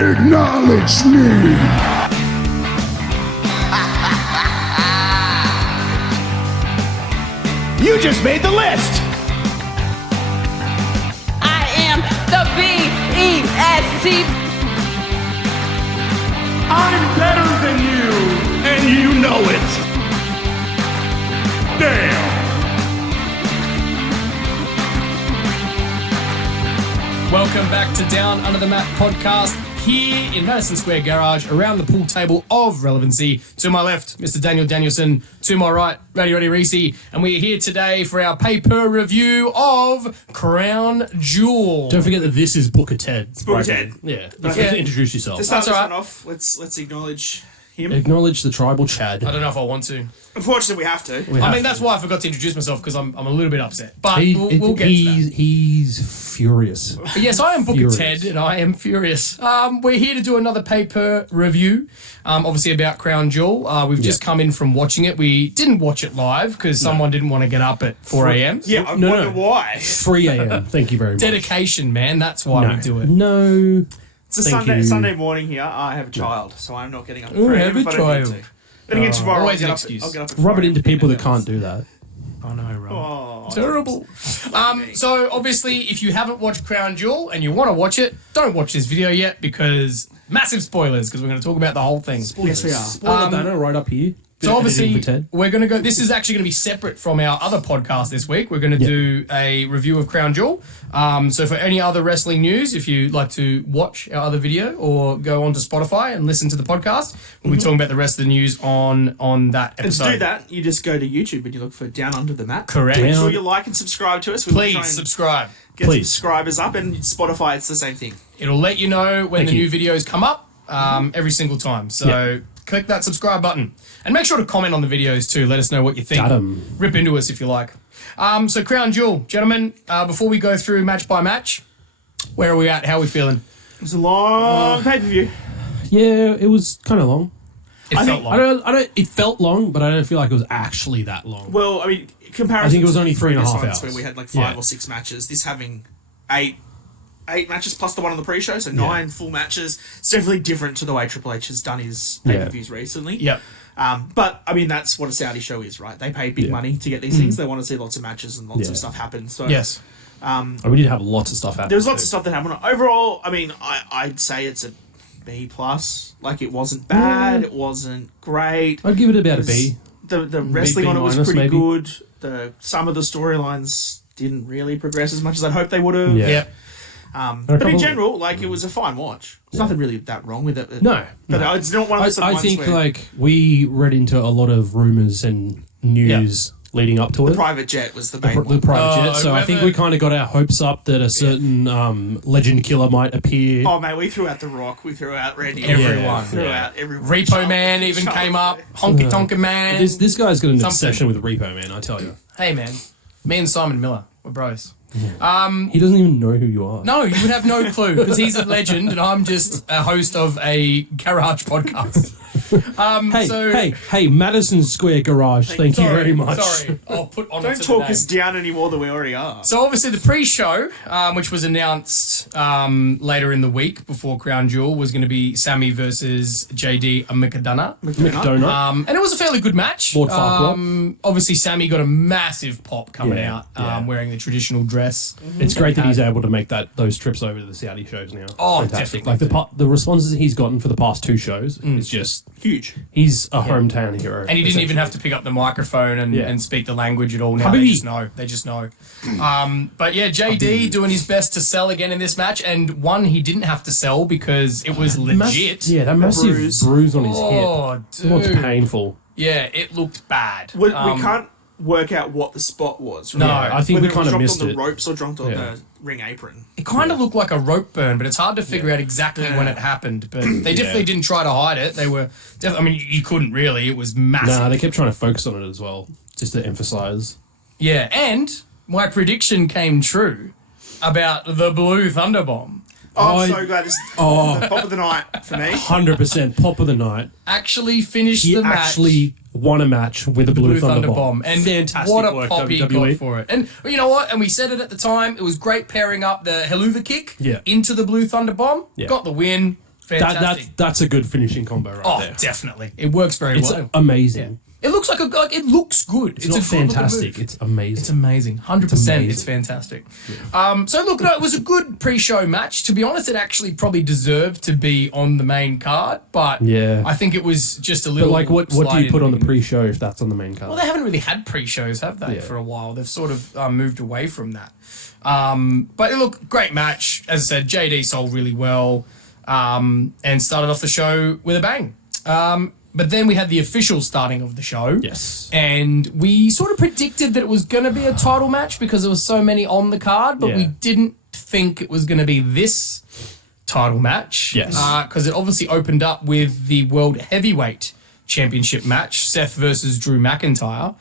Acknowledge me! You just made the list! I am the B-E-S-T. I'm better than you, and you know it. Damn. Welcome back to Down Under the Mat podcast here in Madison Square Garage around the pool table of relevancy. To my left, Mr. Daniel Danielson. To my right, Roddy Reese. And we are here today for our paper review of Crown Jewel. Don't forget that this is Booker Ted. It's Booker Ted. Yeah. You have to introduce yourself. To start That's this all right. one off, let's acknowledge him. Acknowledge the tribal Chad. I don't know if I want to. Unfortunately, we have to. I mean, that's why I forgot to introduce myself, because I'm a little bit upset. But we'll get to that. He's furious. But yes, I am Booker Furious. Ted, and I am furious. We're here to do another paper review, obviously about Crown Jewel. We've just come in from watching it. We didn't watch it live because someone didn't want to get up at 4 a.m. Yeah, I No, wonder no. why. 3 a.m. Thank you very much. Dedication, man. That's why we do it. No. It's a Thank Sunday you. Sunday morning here. I have a child, so I'm not getting up at Ooh, 3 have a.m. a if I don't need child. to. Then again, tomorrow always I'll an get excuse. I'll get up at Rub it 4 into a.m. people that can't do that. I know, right? Oh, Terrible. So obviously, if you haven't watched Crown Jewel and you want to watch it, don't watch this video yet because massive spoilers, because we're going to talk about the whole thing. yes, we are. Spoiler banner right up here. So obviously, For Ted. we're going to go. This is actually going to be separate from our other podcast this week. We're going to do a review of Crown Jewel. So for any other wrestling news, if you'd like to watch our other video or go onto Spotify and listen to the podcast, we'll be talking about the rest of the news on that And episode. to do that, you just go to YouTube and you look for Down Under the Mat. Correct. Make Down- sure you like and subscribe to us. We will try Please and subscribe. get Please. subscribers up, and Spotify, it's the same thing. It'll let you know when Thank the you. new videos come up every single time. So click that subscribe button. And make sure to comment on the videos too. Let us know what you think. Got 'em. Rip into us if you like. So Crown Jewel, gentlemen, before we go through match by match, where are we at? How are we feeling? It was a long pay-per-view. Yeah, it was kind of long. It felt think- long. It felt long, but I don't feel like it was actually that long. Well, I mean, comparison. I think it was to only the 3.5 previous ones hours. where we had like 5 Yeah. or 6 matches. This having eight matches plus the one on the pre-show, so 9 full matches. It's definitely different to the way Triple H has done his pay-per-views recently. Yep. But I mean, that's what a Saudi show is, right? They pay big money to get these things. They want to see lots of matches and lots of stuff happen. So Yes. And we did have lots of stuff happen. there was lots of stuff that happened. Overall, I mean, I'd say it's a B plus. Like, it wasn't bad. It wasn't great. I'd give it about a B. The wrestling on it was minus, pretty maybe. good. Some of the storylines didn't really progress as much as I'd hoped they would have. Yeah. Yep. But in couple- general, like, it was a fine watch. There's nothing really that wrong with it. No. But no. it's not one of those sort of I ones think where like we read into a lot of rumors and news leading up to it. Private Jet was the main The one. private jet. So I think whoever- we kind of got our hopes up that a certain legend killer might appear. Oh, mate, we threw out The Rock. We threw out Randy. Everyone. We threw out everyone. Repo Man even came up. Honky Tonka Man. This guy's got an Something. obsession with Repo Man. I tell you, Hey, man. Me and Simon Miller, we're bros. he doesn't even know who you are. No, you would have no clue because he's a legend and I'm just a host of a garage podcast. Hey, Madison Square Garage. Thank you very much. Sorry, I'll put on. Don't talk us down any more than we already are. So obviously the pre-show, which was announced later in the week before Crown Jewel, was going to be Sammy versus JD McDonough. McDonald. And it was a fairly good match. Lord Farquhar. Obviously Sammy got a massive pop coming Yeah, out, yeah. wearing the traditional dress. It's great that he's able to make those trips over to the Saudi shows now. Oh, Fantastic. definitely. Like the responses he's gotten for the past 2 shows is just Huge. he's a hometown hero. And he didn't even have to pick up the microphone and speak the language at all. Now Habibi. they just know. But yeah, JD doing his best to sell again in this match, and one he didn't have to sell because it was legit. That massive bruise on his Oh, hip. dude. Oh, it's painful. Yeah, it looked bad. We can't work out what the spot was. Right? No, I think Whether we kind it of was missed dropped on it. the ropes or dropped on Yeah. the ring apron. It kind of looked like a rope burn, but it's hard to figure out exactly when it happened. But they definitely didn't try to hide it. They were, I mean, you couldn't really. It was massive. Nah, they kept trying to focus on it as well, just to emphasize. Yeah, and my prediction came true about the Blue Thunder Bomb. Oh, I- I'm so glad this is the top of the night for me. 100% pop of the night. Actually finished He the match. actually won a match with a Blue Thunder Bomb. And fantastic what a work, pop he WWE. got for it. And you know what? And we said it at the time. It was great pairing up the Helluva kick Yeah. into the Blue Thunder Bomb. Yeah. Got the win. fantastic. That's a good finishing combo right Oh, there. definitely. It works very It's well. amazing. It looks like it looks good. It's not a good-looking fantastic. move. It's amazing. It's amazing. 100%. amazing. It's fantastic. So look, no, it was a good pre-show match. To be honest, it actually probably deserved to be on the main card, but Yeah. I think it was just a But little. like, what do slide you put in on the beginning. pre-show if that's on the main card? Well, they haven't really had pre-shows, have they, Yeah. for a while? They've sort of moved away from that. But look, great match. As I said, JD sold really well and started off the show with a bang. But then we had the official starting of the show. Yes. And we sort of predicted that it was going to be a title match because there was so many on the card, but we Yeah. didn't think it was going to be this title match. Yes. Because it obviously opened up with the World Heavyweight Championship match, Seth versus Drew McIntyre.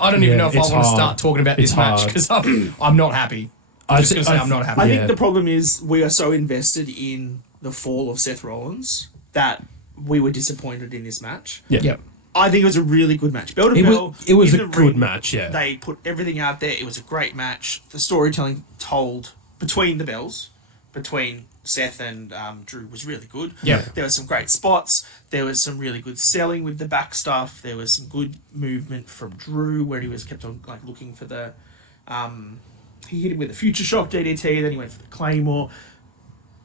I don't even Yeah, know if I it's want to hard. start talking about It's this match hard. because I'm not happy. I'm just going to say I'm not happy. I Yeah. think the problem is we are so invested in the fall of Seth Rollins that we were disappointed in this match. Yeah. Yep. I think it was a really good match. Bell to It bell. was, it was in a the good ring, match, yeah. They put everything out there. It was a great match. The storytelling told between the bells, between Seth and Drew was really good. Yeah. There were some great spots. There was some really good selling with the back stuff. There was some good movement from Drew where he was kept on like looking for the he hit him with a future shock DDT, then he went for the Claymore.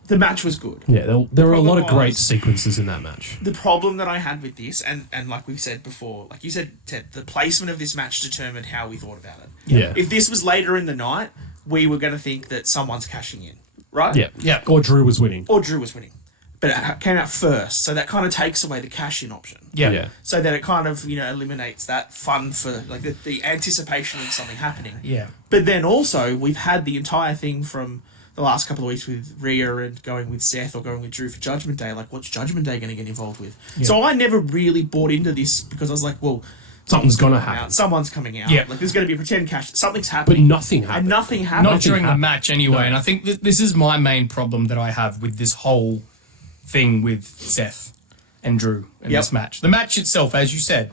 The match was good. Yeah, there were a lot of problem great was- sequences in that match. The problem that I had with this, and like we've said before, like you said, Ted, the placement of this match determined how we thought about it. Yeah. If this was later in the night, we were going to think that someone's cashing in, right? Yeah. Yeah. Or Drew was winning. Or Drew was winning. But it came out first, so that kind of takes away the cash-in option. Yeah. Yeah. So that it kind of, eliminates that fun for, like, the anticipation of something happening. Yeah. But then also, we've had the entire thing from the last couple of weeks with Rhea and going with Seth or going with Drew for Judgment Day. Like, what's Judgment Day going to get involved with? Yeah. So I never really bought into this because I was like, well, Something's gonna coming happen. out, someone's coming out. Yeah. Like, there's going to be a pretend cash. Something's But happening. nothing happened. And nothing happened. Not during the happened. match anyway. No. And I think this is my main problem that I have with this whole thing with Seth and Drew in Yep. this match. The match itself, as you said,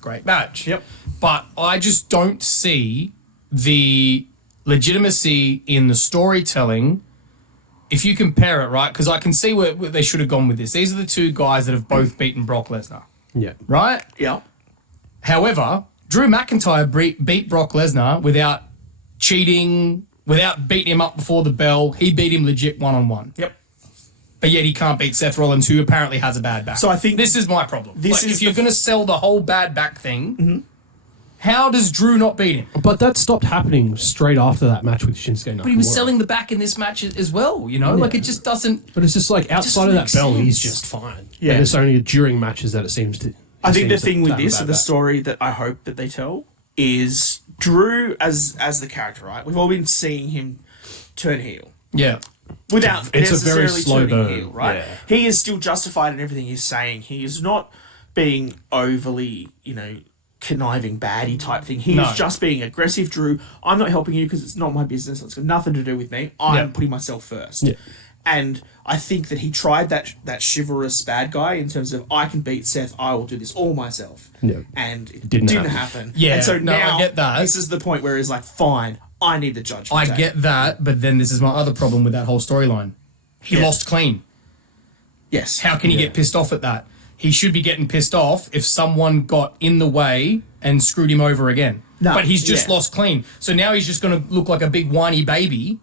great match. Yep. But I just don't see the legitimacy in the storytelling if you compare it, right? Because I can see where they should have gone with this. These are the two guys that have both beaten Brock Lesnar, Yeah. right? Yeah. However, Drew McIntyre beat Brock Lesnar without cheating, without beating him up before the bell. He beat him legit one-on-one. Yep. But yet he can't beat Seth Rollins, who apparently has a bad back. So I think this is my problem. this Like, is if you're the- going to sell the whole bad back thing, how does Drew not beat him? But that stopped happening straight after that match with Shinsuke Nakamura. But he was selling the back in this match as well, you know? Like, it just doesn't... But it's just like outside of that makes bell, he's sense. just fine. Yeah. And it's only during matches that it seems to. I think the seems to thing with have a this, bad and the back. story that I hope that they tell, is Drew as the character, right? We've all been seeing him turn heel. Yeah. Without It's a very necessarily slow turning burn, heel, right? yeah. He is still justified in everything he's saying. He is not being overly, conniving baddie type thing. He No. is just being aggressive, Drew. I'm not helping you because it's not my business. It's got nothing to do with me. I'm Yeah. putting myself first. Yeah. And I think that he tried that chivalrous bad guy in terms of I can beat Seth, I will do this all myself. Yeah. And it Didn't didn't happen. happen. Yeah, And so no, I now get that. this is the point where he's like, fine, I need the judgment. I day. get that, but then this is my other problem with that whole storyline. He Yeah. lost clean. Yes. How can you Yeah. get pissed off at that? He should be getting pissed off if someone got in the way and screwed him over again. No, but he's just yeah. lost clean. So now he's just going to look like a big whiny baby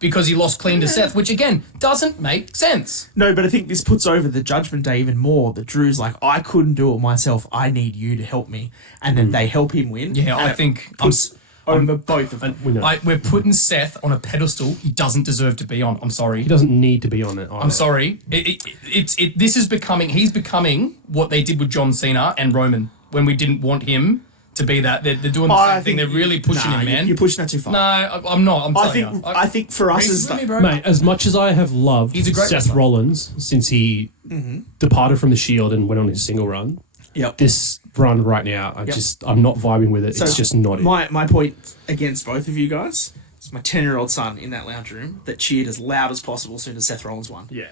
because he lost clean to Seth, which again doesn't make sense. No, but I think this puts over the Judgment Day even more. That Drew's like, I couldn't do it myself. I need you to help me, and then they help him win. Yeah, and I it think puts over both of them. We know. we're putting Seth on a pedestal he doesn't deserve to be on. I'm sorry. He doesn't need to be on it. I'm sorry. He's becoming what they did with John Cena and Roman when we didn't want him to be that. They're doing the same thing. They're really pushing him, man. You're pushing that too far. No, I'm not. I'm I telling think you. I think for us Reese is is with me, like, bro. Mate, as much as I have loved He's a great Seth wrestler. Rollins since he departed from the Shield and went on his single run, yep. this run right now, I'm not vibing with it. So it's just not it. my point against both of you guys is my 10-year-old son in that lounge room that cheered as loud as possible as soon as Seth Rollins won. Yeah.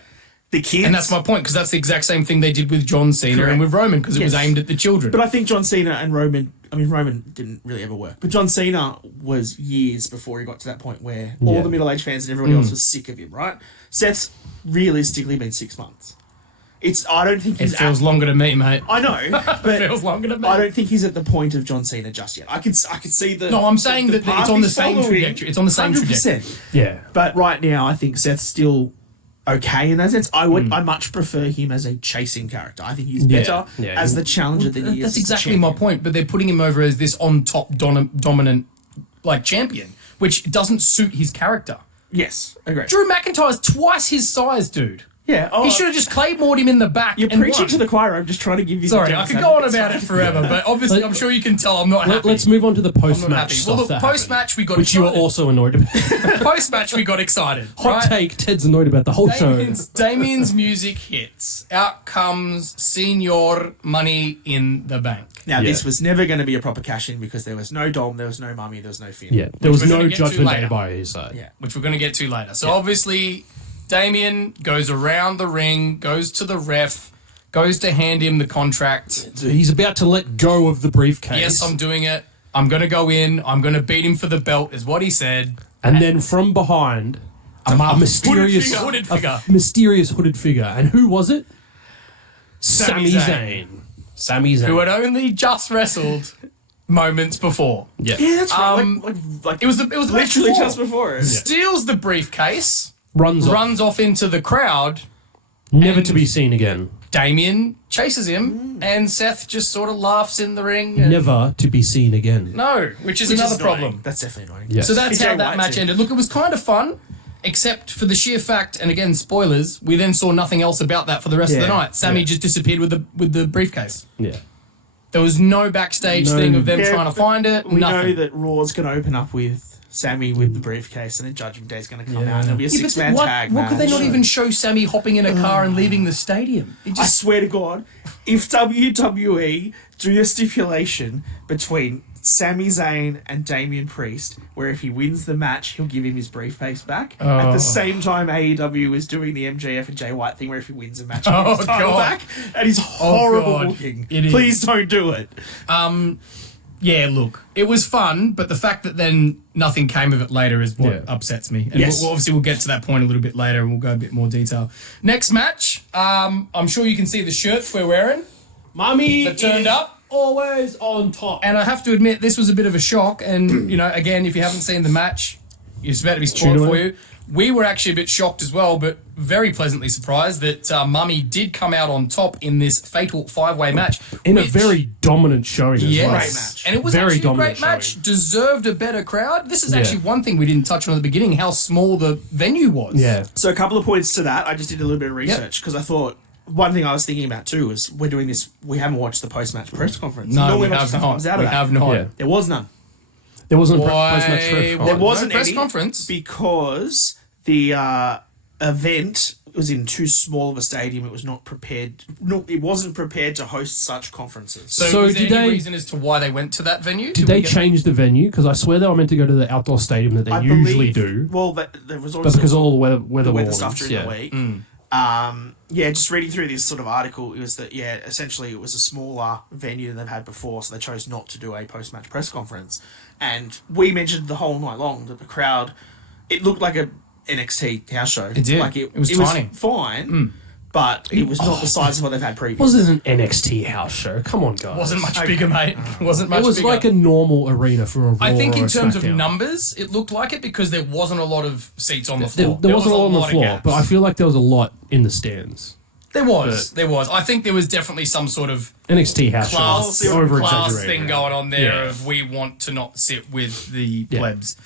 the kids. And that's my point, because that's the exact same thing they did with John Cena Correct. and with Roman, because it was Yes. aimed at the children. But I think John Cena and Roman, Roman didn't really ever work. But John Cena was years before he got to that point where all Yeah. the middle-aged fans and everybody else was sick of him, right? Seth's realistically been 6 months. I don't think it he's feels longer to me, mate. I know, but feels longer to me. I don't think he's at the point of John Cena just yet. I could see the. No, I'm saying that path it's on the he's same following, trajectory. It's on the same 100%. Yeah. But right now, I think Seth's still okay in that sense. I much prefer him as a chasing character. I think he's better Yeah. as the challenger than he is. That's as the exactly my champion. point. But they're putting him over as this on-top dominant champion, which doesn't suit his character. Yes, agree. Drew McIntyre's twice his size, dude. Yeah, He should have just claymored him in the back. You're and preaching won. to the choir. I'm just trying to give you. Sorry, the I could devil's go on advocate about it side. forever, but obviously, I'm sure you can tell I'm not happy. Let's move on to the I'm not post-match happy. stuff. Well, look, that post-match we got which you were excited. also annoyed about. Post-match we got excited. Hot right? take: Ted's annoyed about the whole Damien's music hits. Out comes Senior Money in the Bank. Now, Yeah. this was never going to be a proper cash-in because there was no Dom, there was no Mummy, there was no Finn. show. Yeah, there was we're no gonna get to Judgment Day later. by his side. Yeah. Which we're going to get to later. So obviously, Damien goes around the ring, goes to the ref, goes to hand him the contract. So he's about to let go of the briefcase. Yes, I'm doing it. I'm going to go in. I'm going to beat him for the belt, is what he said. And then from behind, a mysterious hooded figure. a mysterious hooded figure. And who was it? Sami Sami Zayn. Zayn. Sami Zayn. Who had only just wrestled moments before. Yeah. Yeah, that's right. Um, like It was the match literally before. just before it. Steals the briefcase, Runs off. runs off into the crowd. Never and- to be seen again. Damien chases him, and Seth just sort of laughs in the ring. And Never to be seen again. No, which is Which another is annoying. problem. That's definitely annoying. Yes. So that's Jay how that White match too. ended. Look, it was kind of fun, except for the sheer fact, and again, spoilers, we then saw nothing else about that for the rest of the Yeah, night. Sammy yeah. just disappeared with the briefcase. Yeah. There was no backstage No. thing of them Yeah, trying to find it. We nothing. know that Raw's going to open up with Sammy with the briefcase, and then Judgment Day's going to come out, and there'll be a Yeah, but six-man tag What could they match. not even show Sammy hopping in a car and leaving the stadium? It I just, swear to God, if WWE do a stipulation between Sami Zayn and Damian Priest, where if he wins the match, he'll give him his briefcase back. At Oh. the same time, AEW is doing the MJF and Jay White thing, where if he wins a match, he Oh, gives his title God. back. And he's horrible God. looking. It is. Please don't do it. yeah, look, it was fun, but the fact that then nothing came of it later is what Yeah. upsets me. And Yes. obviously we'll get to that point a little bit later, and we'll go a bit more detail. Next match, I'm sure you can see the shirts we're wearing Mummy that turned up. always on top. And I have to admit, this was a bit of a shock. And, again, if you haven't seen the match, it's about to be spoiled Tune for in. you. We were actually a bit shocked as well, but very pleasantly surprised that Mummy did come out on top in this fatal five-way match. In a which- very dominant showing as Yes. well. Great match. And it was Very actually a dominant great match. showing. Deserved a better crowd. This is Yeah. actually one thing we didn't touch on at the beginning, how small the venue was. Yeah. So a couple of points to that. I just did a little bit of research because I thought one thing I was thinking about too is we're doing this. We haven't watched the post-match press conference. No, Normally we much have stuff not. comes out We of that. have not. Yeah. There was none. There wasn't a Why? post-match ref. There There No wasn't press any conference. because the event was in too small of a stadium. It was not prepared. No, it wasn't prepared to host such conferences. So was there did any they- reason as to why they went to that venue? Did they change the venue? Because I swear they were meant to go to the outdoor stadium that they I usually believe- do. Well, there was But also because of all the weather the weather warnings, stuff during yeah. the week. Mm. Just reading through this sort of article, it was that essentially it was a smaller venue than they've had before, so they chose not to do a post-match press conference. And we mentioned the whole night long that the crowd, it looked like a NXT house show. It did. Like It was tiny. fine, but it was not the size of what they've had previously. Was it an NXT house show? Come on, guys. Wasn't much bigger, mate. Wasn't much It was bigger. like a normal arena for a Raw I think or in a terms of SmackDown. numbers, it looked like it because there wasn't a lot of seats on the There, floor. there wasn't a lot on the of floor, gaps. but I feel like there was a lot in the stands. There was. I think there was definitely some sort of NXT house class, show. Over class exaggerated. thing going on there Yeah. of we want to not sit with the Yeah. plebs.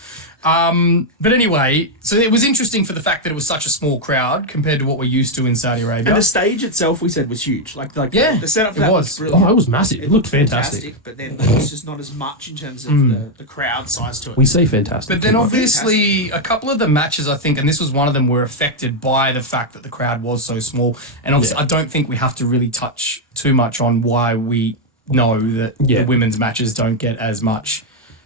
But anyway, so it was interesting for the fact that it was such a small crowd compared to what we're used to in Saudi Arabia. And the stage itself, we said, was huge. Like Yeah, the setup for it that was. was brilliant. Oh, it was massive. It looked fantastic. But then there was just not as much in terms of the crowd size to it. We say fantastic. But then obviously a couple of the matches, I think, and this was one of them, were affected by the fact that the crowd was so small. And obviously Yeah. I don't think we have to really touch too much on why we know that Yeah. the women's matches don't get as much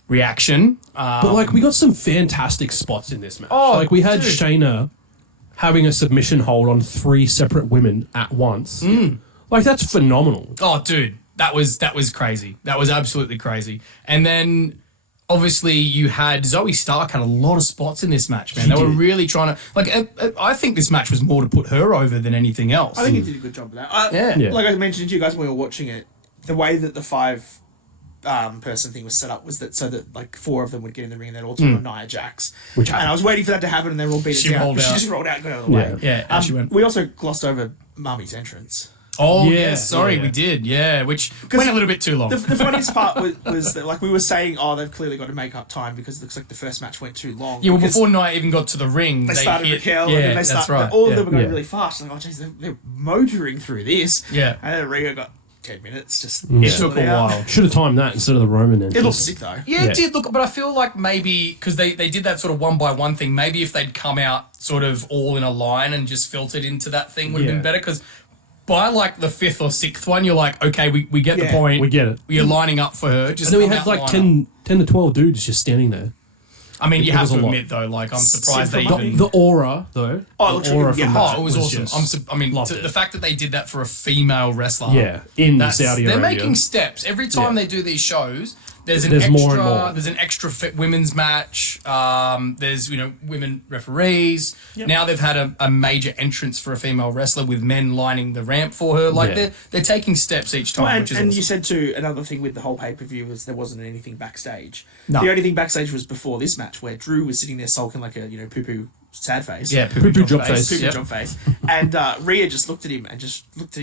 reaction. But like we got some fantastic spots in this match. Oh, like we had dude. Shayna having a submission hold on 3 separate women at once. Like, that's phenomenal. Oh, dude, that was crazy. That was absolutely crazy. And then obviously you had Zoe Stark had a lot of spots in this match, man. They were really trying to I think this match was more to put her over than anything else. I think he did a good job of that. Yeah. Like I mentioned to you guys when we were watching it, the way that the 5 person thing was set up was that so that like 4 of them would get in the ring and they'd all turn on Nia Jax. Which and happened. I was waiting for that to happen and they were all beat She it down. rolled But she out. just rolled out and got out of the way. Yeah, as she went. We also glossed over Mummy's entrance. Oh, Yeah, yes, sorry, yeah. we did. Yeah, which went a little bit too long. The funniest part was that like we were saying, oh, they've clearly got to make up time because it looks like the first match went too long. Yeah, well, Because before Nia even got to the ring, they started hit, Raquel yeah, and then they that's started, right. all of them were going Yeah. really fast. Like, oh, jeez, they're motoring through this. Yeah. And then Rhea got 10 minutes. Just Yeah. It took a while. Should have timed that instead of the Roman entrance. It looks sick though. Yeah, Yeah. it did look, but I feel like maybe because they did that sort of 1 by 1 thing. Maybe if they'd come out sort of all in a line and just filtered into that thing would have Yeah. been better. Because by like the 5th or 6th one, you're like, okay, we get the Yeah. point. We get it. You're lining up for her. Just And then we come had out, like line 10 to 12 dudes just standing there. up. I mean, you it have was to a lot. admit though, like I'm surprised they Sid from even. The aura, though. Oh, it the looks really aura good. from Yeah. that Oh, it was awesome. just- I mean, loved it. the fact that they did that for a female wrestler. Yeah, in That's, Saudi they're Arabia. making steps every time Yeah. they do these shows. There's an There's extra. more and more. There's an extra fit women's match. There's women referees. Now they've had a major entrance for a female wrestler with men lining the ramp for her. Like Yeah. they're taking steps each time, Well, which is and awesome. you said too, another thing with the whole pay-per-view was there wasn't anything backstage. No. The only thing backstage was before this match where Drew was sitting there sulking like a poo-poo sad face. yeah, Poo-poo job face. Poo-poo Yep. job face. And Rhea just looked at him and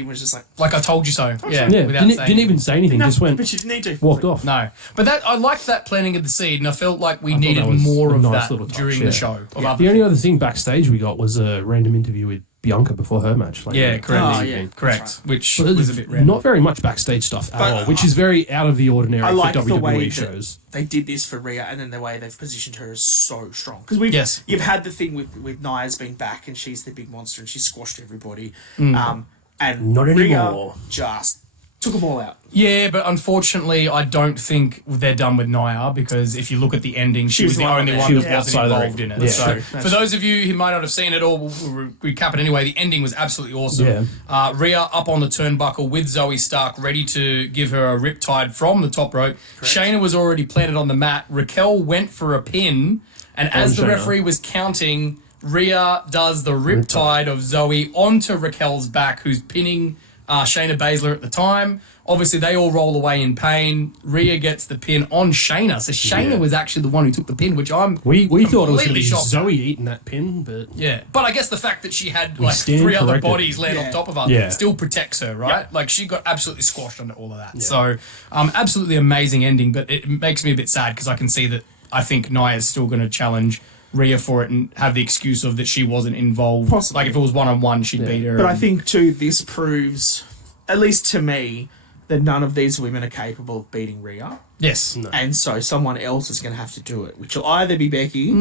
was just like, Like I told you so. Yeah, Yeah, without saying didn't even say anything. no, Just went, but you didn't need to. walked off. No, but that I liked that planting of the seed, and I felt like we thought needed that was more a of nice that little touch, during yeah. the show. Of other The only other thing backstage we got was a random interview with Bianca before her match. Like, Yeah, correct. Oh, yeah. Correct. That's Which But was a bit random. not very much backstage stuff at But, all, which is very out of the ordinary I for like the way WWE that shows. they did this for Rhea, and then the way they've positioned her is so strong. Because Yes. you've had the thing with Nia's been back, and she's the big monster, and she squashed everybody. And Not Rhea anymore. just took them all out. Yeah, but unfortunately, I don't think they're done with Nia because if you look at the ending, she was the only one She that was wasn't outside of the involved ring. in it. Yeah. So, That's for those of you who might not have seen it all, we'll recap it anyway. The ending was absolutely awesome. Yeah. Rhea up on the turnbuckle with Zoe Stark, ready to give her a riptide from the top rope. Shayna was already planted on the mat. Raquel went for a pin, and as the Shayna. referee was counting, Rhea does the riptide of Zoe onto Raquel's back, who's pinning Shayna Baszler at the time. Obviously, they all roll away in pain. Rhea gets the pin on Shayna. So Shayna Yeah. was actually the one who took the pin, which I'm We thought it was going to completely be shocked. Zoe eating that pin, but Yeah, but I guess the fact that she had like stand 3 other corrected. bodies land on Yeah. top of her Yeah. still protects her, right? Like she got absolutely squashed under all of that. So, absolutely amazing ending, but it makes me a bit sad because I can see that I think Nia's still going to challenge Rhea for it and have the excuse of that she wasn't involved. Possibly. Like if it was 1-on-1, she'd beat her. But I and- think too, this proves, at least to me, that none of these women are capable of beating Rhea. yes. And so someone else is going to have to do it, which will either be Becky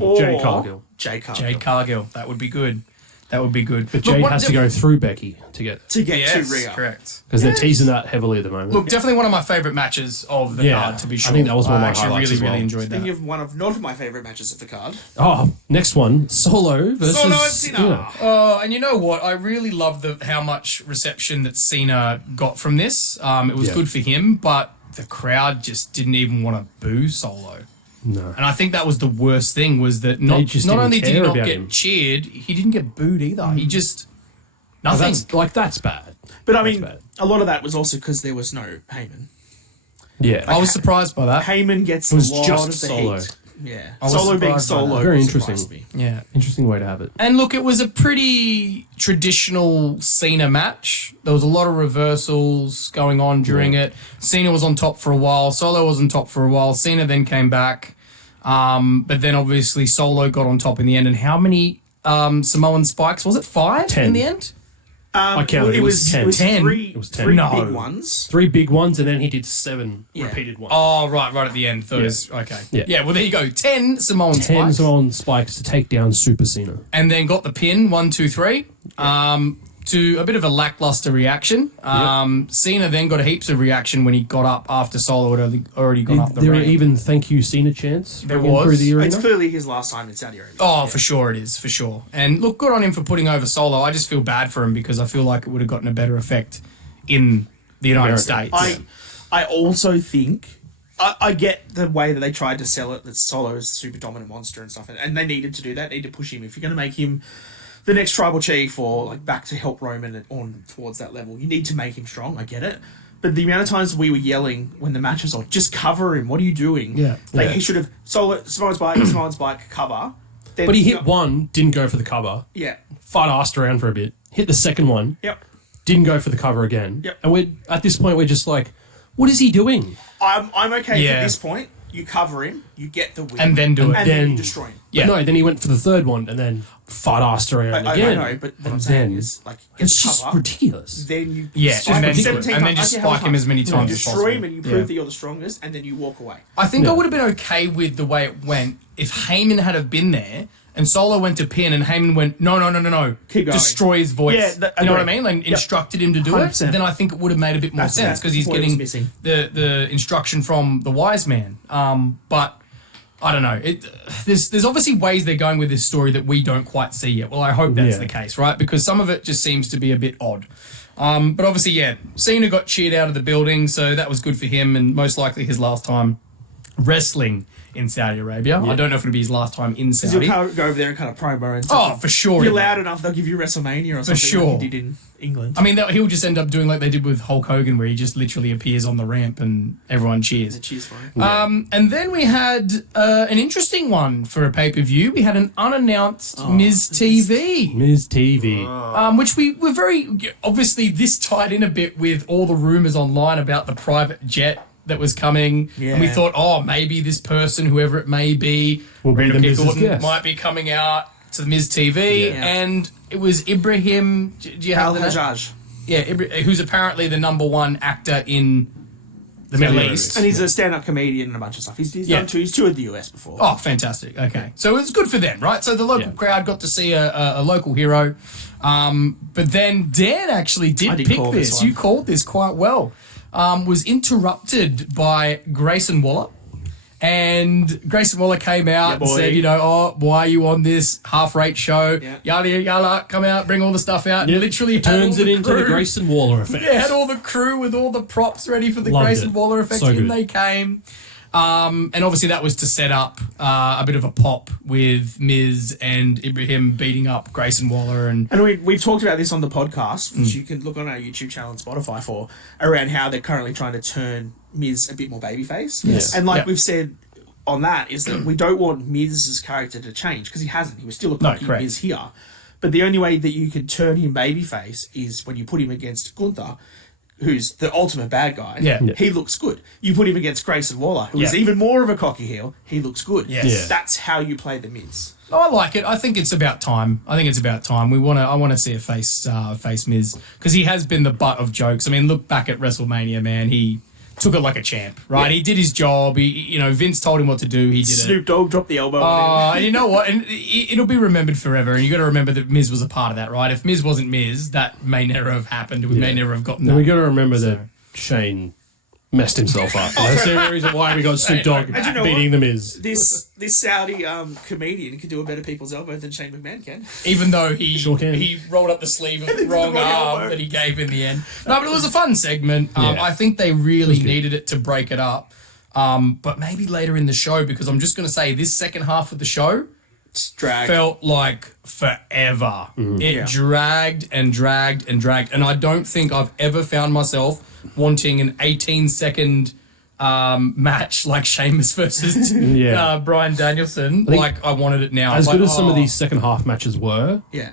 or Jade Cargill. Jade Cargill. Jade Cargill. That would be good. That would be good. But Jade has to go through Becky to get to get Yes, to Rhea. correct. because they're teasing that heavily at the moment. Look, definitely one of my favourite matches of the Yeah, card, to be I sure. think that was one of my actually highlights really, as well. really enjoyed Speaking that. of one of not of my favourite matches of the card, Next one, Solo versus Solo and Cena. Oh, and you know what? I really love how much reception that Cena got from this. It was Yeah. good for him, but the crowd just didn't even want to boo Solo. No. And I think that was the worst thing was that They just not didn't only did he care not about get him. cheered, he didn't get booed either. He just nothing. That's bad. but I mean, bad. a lot of that was also because there was no Heyman. Yeah. I was surprised by that. Heyman gets It was a lot just of the Solo. heat. Yeah, was Solo being surprised by Solo that. Very surprised interesting. me. Yeah. Interesting way to have it. And look, it was a pretty traditional Cena match. There was a lot of reversals going on during it. Cena was on top for a while. Solo was on top for a while. Cena then came back. But then obviously Solo got on top in the end. And how many Samoan spikes? Was it 5 in 10. the end? I counted. It was 10. 10. Three, It was 10. three No. big ones. 3 big ones, and then he did 7 Yeah. repeated ones. Oh, right at the end. Those, okay. Yeah. Well, there you go. 10 Samoan 10 spikes. on spikes to take down Super Cena. And then got the pin, 1, 2, 3. to a bit of a lackluster reaction. Cena then got heaps of reaction when he got up after Solo had already gone up the There were ramp. even thank you Cena chants. There ringing was. through the arena. It's clearly his last time in Saudi Arabia. Oh, for sure it is, for sure. And look, good on him for putting over Solo. I just feel bad for him because I feel like it would have gotten a better effect in the United States. I also think I get the way that they tried to sell it, that Solo is a super dominant monster and stuff, and they needed to do that. Need to push him if you're going to make him the next tribal chief or like back to help Roman on towards that level. You need to make him strong. I get it. But the amount of times we were yelling when the match was on, just cover him. What are you doing? Yeah. Like Yeah. he should have Simone's bike cover. Then But he hit one, didn't go for the cover. Yeah. Fight-assed around for a bit. Hit the second one. Yep. Didn't go for the cover again. Yep. And we're at this point we're just like, what is he doing? I'm okay Yeah. at this point. You cover him, you get the win, And then do it. and then Then- you destroy him. Yeah. But no, then he went for the third one and then fight-assed around I again. know, but what I'm And saying then- is like get It's the just cover. ridiculous. Then you Yeah, spike and then him do it. 17 And then times. just I don't care how spike him as many You times as destroy possible. him and you prove Yeah. that you're the strongest, and then you walk away. I think I Yeah. would have been okay with the way it went if Heyman had have been there and Solo went to pin and Heyman went, no. Keep going. Destroy his voice. Yeah, you know what I agree. mean? Like Yep. instructed him to do 100%. it. Then I think it would have made a bit more That's sense that because he's point was getting missing. the instruction from the wise man. But I don't know. There's obviously ways they're going with this story that we don't quite see yet. Well, I hope that's Yeah. the case, right? Because some of it just seems to be a bit odd. But obviously, yeah, Cena got cheered out of the building, so that was good for him and most likely his last time wrestling in Saudi Arabia. I don't know if it'll be his last time in Because Saudi. you'll go over there and kind of promo and Oh, stuff. for sure. If you're he loud will. enough, they'll give you WrestleMania or For something sure. like you did in England. I mean, he'll just end up doing like they did with Hulk Hogan, where he just literally appears on the ramp and everyone cheers. Cheers for him. And then we had an interesting one for a pay-per-view. We had an unannounced Miz TV. Miz TV. Which we were very obviously this tied in a bit with all the rumors online about the private jet that was coming, and we Yeah. thought, oh, maybe this person, whoever it may be, Will be Rita the P. Miz's Gordon, guest. might be coming out to the Miz TV, Yeah. and it was Ibrahim. Do you have Paladin that? Jaj. Yeah, who's apparently the #1 actor in the Middle Arabia. East. And he's a stand-up comedian and a bunch of stuff. He's Yeah. he's toured the US before. Oh, fantastic. Okay. So it's good for them, right? So the local Yeah. crowd got to see a local hero. But then Dan actually I did did pick call this. this one. You called this quite well. Was interrupted by Grayson Waller. And Grayson Waller came out and boy. said, why are you on this half-rate show? Yeah. Yada, yada, come out, bring all the stuff out. Yeah. And literally had Turns all it into the crew- Grayson Waller effect. Yeah, had all the crew with all the props ready for the Loved Grayson it. Waller effect. So In good. they came. And obviously that was to set up a bit of a pop with Miz and Ibrahim beating up Grayson Waller. And And we've talked about this on the podcast, which you can look on our YouTube channel and Spotify for, around how they're currently trying to turn Miz a bit more babyface. Yes. And like Yeah. we've said on that, is that we don't want Miz's character to change, because he hasn't. He was still a cocky correct. Miz here. But the only way that you can turn him babyface is when you put him against Gunther, who's the ultimate bad guy. Yeah. Yeah. He looks good. You put him against Grayson Waller, who is Yeah. even more of a cocky heel. He looks good. Yes. Yeah. That's how you play the Miz. I like it. I think it's about time. I want to see a face Miz, because he has been the butt of jokes. I mean, look back at WrestleMania, man. He took it like a champ, right? Yeah. He did his job. Vince told him what to do. He did it. Snoop Dogg dropped the elbow on him. And you know what? And it'll be remembered forever. And you got to remember that Miz was a part of that, right? If Miz wasn't Miz, that may never have happened. We may never have gotten And we that. got to remember that Shane messed himself up. That's the only reason why we got Snoop Dogg And you know beating what? the Miz. This Saudi comedian can do a better people's elbow than Shane McMahon can. Even though he Sure can. he rolled up the sleeve of the wrong wrong arm elbow. that he gave in the end. No, but it was a fun segment. Yeah. I think they really needed it to break it up. But maybe later in the show, because I'm just going to say this second half of the show It's drag. felt like forever. It Yeah. dragged and dragged and dragged. And I don't think I've ever found myself wanting an 18-second match like Sheamus versus Yeah. Bryan Danielson. Like I wanted it now. As Like, good as some of oh. these second half matches were, Yeah.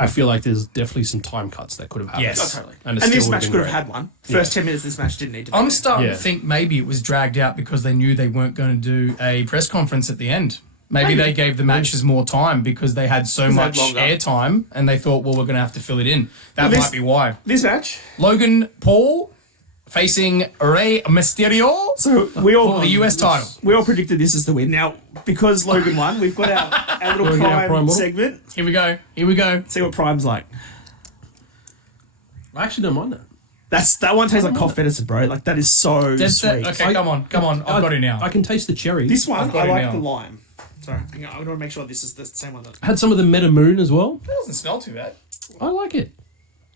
I feel like there's definitely some time cuts that could have happened. Yes. Oh, totally. And And, it still this would've match been could have great. had one. First 10 minutes of this match didn't need to be I'm there. starting Yeah. to think maybe it was dragged out because they knew they weren't going to do a press conference at the end. Maybe they gave the matches more time because they had so they had much longer. airtime and they thought, well, we're going to have to fill it in. That Well, this- might be why. This match. Logan Paul facing Rey Mysterio So we all for the US title. We all predicted this as the win. Now, because Logan won, we've got our little We're gonna get our Prime Prime model. segment. Here we go. Here we go. See what Prime's like. I actually don't mind that. That one tastes like cough medicine, bro. Like that is so That's sweet. okay, come on. I've got it now. I can taste the cherry. This one, I've got I it like now. the lime. Sorry, hang on, I want to make sure this is the same one. That... had some of the Meta Moon as well. It doesn't smell too bad. I like it.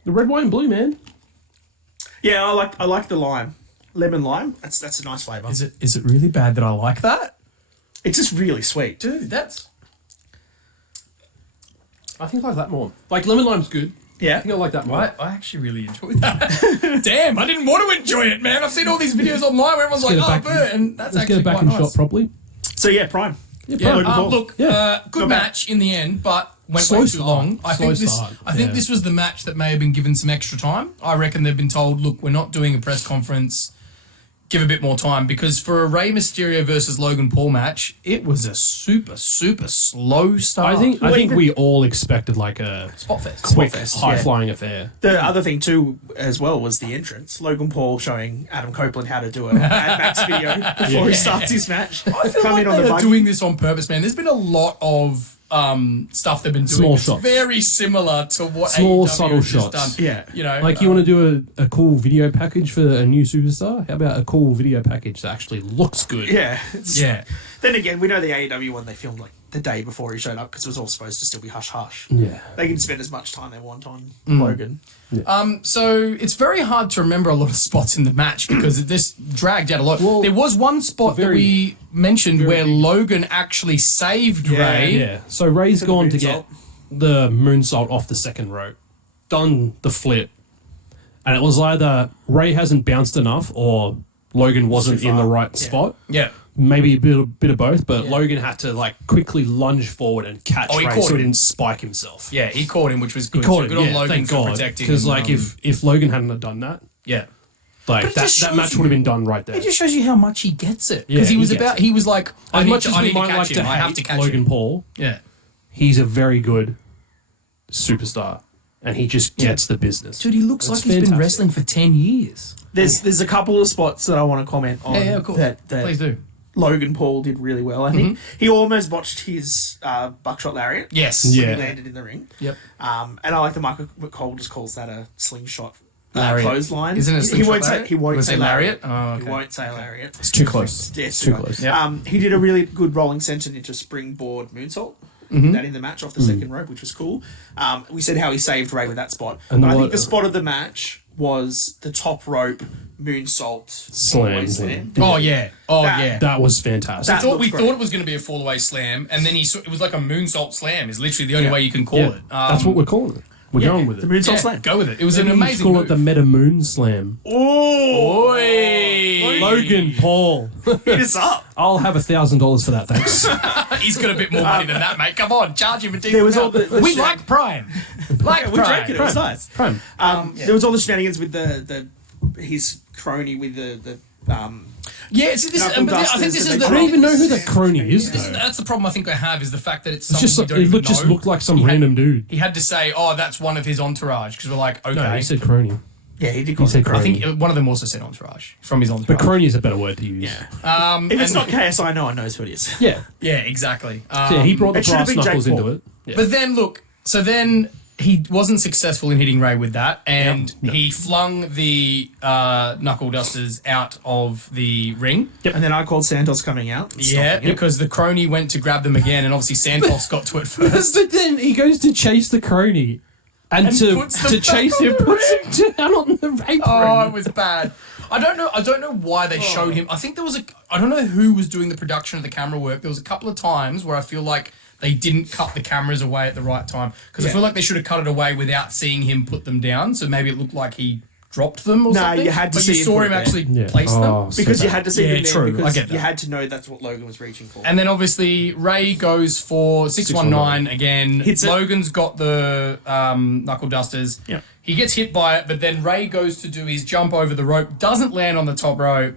The red, white, and blue, man. Yeah, I like the lime, lemon lime. That's a nice flavour. Is it really bad that I like that? It's just really sweet. Dude, that's... I think I like that more. Like lemon lime's good. Yeah. I think I like that more. I actually really enjoyed that. Damn, I didn't want to enjoy it, man. I've seen all these videos online where everyone's like, get it oh, back- but, and that's Let's actually get it back quite and nice. shot properly. So yeah, Prime. Yeah, Logan Paul. look, Yeah. good Not bad. match in the end, but went Slow way too start. long. I Slow think this. start, I think yeah. this was the match that may have been given some extra time. I reckon they've been told, look, we're not doing a press conference. Give a bit more time, because for a Rey Mysterio versus Logan Paul match, it was a super slow start. I think even- we all expected like a spot fest. quick, Fest, high yeah. flying affair. The other thing too, as well, was the entrance. Logan Paul showing Adam Copeland how to do a Mad Max video before he starts his match. I feel Come like in on the they're buggy. doing this on purpose, man. There's been a lot of stuff they've been doing. Small that's shots. very similar to what Small, AEW subtle has just shots. done. Yeah. You know, Like you want to do a cool video package for a new superstar? How about a cool video package that actually looks good? Yeah. It's- yeah. Then again, we know the AEW one they filmed like the day before he showed up because it was all supposed to still be hush hush. Yeah. They can spend as much time they want on Mm. Logan. So it's very hard to remember a lot of spots in the match because this dragged out a lot. Well, there was one spot that very- we mentioned where Logan actually saved Ray. Yeah. So Ray's For the gone to moonsault. get the moonsault off the second rope, done the flip, and it was either Ray hasn't bounced enough or Logan wasn't Too in the far. right Yeah. spot. Yeah. Maybe a bit of both, but Logan had to like quickly lunge forward and catch Oh, he Ray caught so he him. didn't spike himself. Yeah, he caught him, which was good. He caught So him. good on Yeah, Logan thank for God. protecting Because him. like if Logan hadn't have done that, yeah. like But it that just shows match you- would have been done right there. It just shows you how much he gets it. Yeah, Because he he was gets about, it. he was like, I As need much to, as I we need to might catch like him. to I have to hate catch Logan him. Paul, Yeah. he's a very good superstar, and he just gets the business. Dude, he looks It's like he's been fantastic. wrestling for 10 years. There's a couple of spots that I want to comment on. Yeah, of course. That Please do. Logan Paul did really well. I think he almost botched his buckshot lariat. Yes. When Yeah. he landed in the ring. Yep. And I like that Michael McCall just calls that a slingshot Lariat. clothesline. Isn't it a He slingshot won't lariat? say he won't Was say it lariat. lariat? Oh, okay. He won't say lariat. It's too close. Yeah, It's too close. Yeah. He did a really good rolling senton into springboard moonsault. Mm-hmm. That in the match off the second rope, which was cool. We said how he saved Ray with that spot. And But I the think one- the spot of the match was the top rope moonsault Slam, always slam. Oh, yeah. Oh, That- yeah. That was fantastic. That- We looks thought great. it was going to be a fall away slam, and then it was like a moonsault slam. Is literally the only way you can call Yeah, it. that's what we're calling it. We're going with the it. moonsault Yeah, slam. go with it. It was Maybe an we should amazing call move. it the Meta Moon Slam. Oh, Oi! Logan Paul. hit us up. I'll have $1,000 for that, thanks. He's got a bit more money than that, mate. Come on, charge him a decent There was all amount. the We shen- like Prime. Like We Prime. drank it. It was nice. Prime. There was all the shenanigans with the his crony with the Yeah, see, this, Knuckle but I think dusters this and is they I the. don't even know who that crony is, This is- though. that's the problem I think I have is the fact that it's It's something just we like, don't it even just know. looked like some He had- random dude. He had to say, "Oh, that's one of his entourage," because we're like, okay. No, he said crony. yeah, he did call said it crony. I think one of them also said entourage from his entourage. But crony is a better word to use. Yeah. If it's and- not KSI, no one knows who it is. Yeah. Yeah, exactly. So yeah, he brought the it should have brass been Jake knuckles into Paul. it. Yeah. But then look, so then he wasn't successful in hitting Ray with that, and he flung the knuckle dusters out of the ring. And then I called Santos coming out. and Yeah, stopping it. because the crony went to grab them again, and obviously Santos got to it first. But then he goes to chase the crony. And puts them to chase back him, on the puts him down on the apron. Oh, it was bad. I don't know why they showed him. I think there was I don't know who was doing the production of the camera work. There was a couple of times where I feel like they didn't cut the cameras away at the right time because I feel like they should have cut it away without seeing him put them down. So maybe it looked like he dropped them or No, something. you had to but see you him saw put him it there. actually Yeah. place Oh, them. because so you bad. had to see Yeah, them there true. I because get that. you had to know that's what Logan was reaching for. And then obviously Ray goes for 619 again. Hits it. Logan's got the knuckle dusters. Yeah. He gets hit by it, but then Ray goes to do his jump over the rope, doesn't land on the top rope.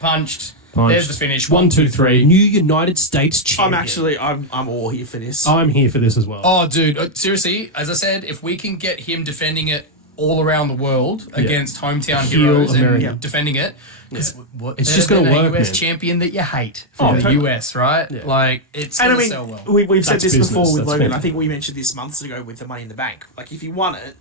Punched. There's the finish. 1, 2, 3. New United States champion. I'm all here for this. I'm here for this as well. Oh, dude. Seriously, as I said, if we can get him defending it all around the world against hometown Heel heroes America. and defending it, because It's just gonna work, a US man. champion that you hate from the totally. US, right? Like, it's And going I to mean, sell well. we've said That's this business, before with that's Logan. I fantastic. think we mentioned this months ago with the Money in the Bank. Like, if he won it,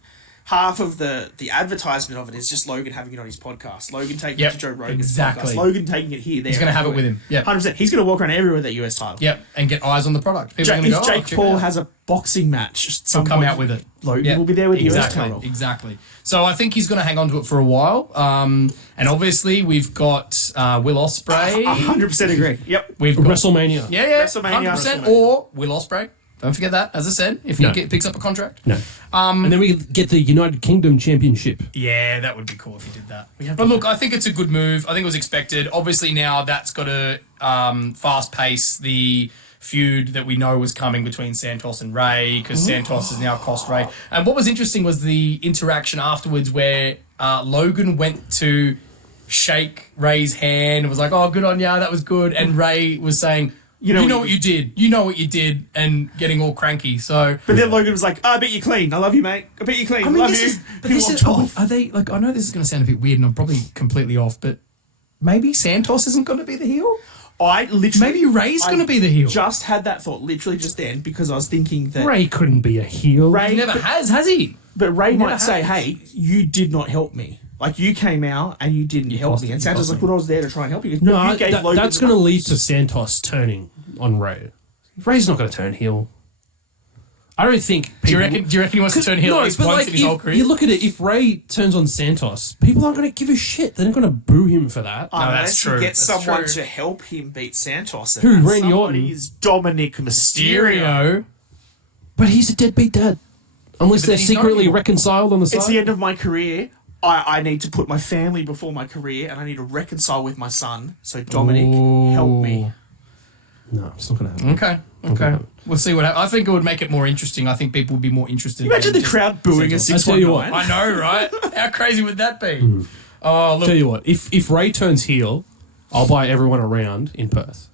half of the advertisement of it is just Logan having it on his podcast. Logan taking it to Joe Rogan's exactly. podcast. Logan taking it here, there. He's going to have it with him. Yeah. 100%. He's going to walk around everywhere with that US title. Yep, and get eyes on the product. People are If going to go, Jake check Paul it out. has a boxing match, He'll some come point, out with it. Logan Yep. will be there with the US exactly, title. Exactly. So I think he's going to hang on to it for a while. And obviously we've got Will Ospreay. 100% agree. Yep. We've got WrestleMania. Yeah, WrestleMania. 100%. Or Will Ospreay. Don't forget that, as I said, if he No. picks up a contract. No. And then we get the United Kingdom Championship. Yeah, that would be cool if he did that. But look, I think it's a good move. I think it was expected. Obviously now that's got to fast pace the feud that we know was coming between Santos and Ray, because Santos has now cost Ray. And what was interesting was the interaction afterwards where Logan went to shake Ray's hand and was like, oh, good on ya, that was good. And Ray was saying, you know what you did. You know what you did, and getting all cranky. So, But then Logan was like, I bet you clean. I love you, mate. I bet you clean. I love you. But He this walked is, off. are they like? I know this is going to sound a bit weird, and I'm probably completely off, but maybe Santos isn't going to be the heel. I literally... Maybe Ray's going to be the heel. Just had that thought literally just then because I was thinking that... Ray couldn't be a heel. Ray He never has he? But Ray Never might say, has. hey, you did not help me. Like, you came out and you didn't help cost me. me, And you Santos cost like, me. well, I was there to try and help you. He goes, No, "But you gave Logan that's the going to run." lead to Santos turning on Ray. Ray's not going to turn heel. I don't think. Do you people- reckon he wants to turn heel at least but once in his if whole career? you look at it, if Ray turns on Santos, people aren't going to give a shit. They're not going to boo him for that. No, that's Unless true. you get That's someone true. to help him beat Santos. Who, And that Randy somebody Orton? is Dominic Mysterio. Mysterio. But he's a deadbeat dad. Unless But they're then he's not secretly anymore. reconciled on the side. It's the end of my career. I need to put my family before my career and I need to reconcile with my son. So, Dominic, help me. No, it's not going to happen. Okay. We'll see what happens. I think it would make it more interesting. I think people would be more interested. Imagine than the just crowd booing a Santos. 619. I tell you what. I know, right? How crazy would that be? Oh, look. Tell you what, if Ray turns heel, I'll buy everyone around in Perth.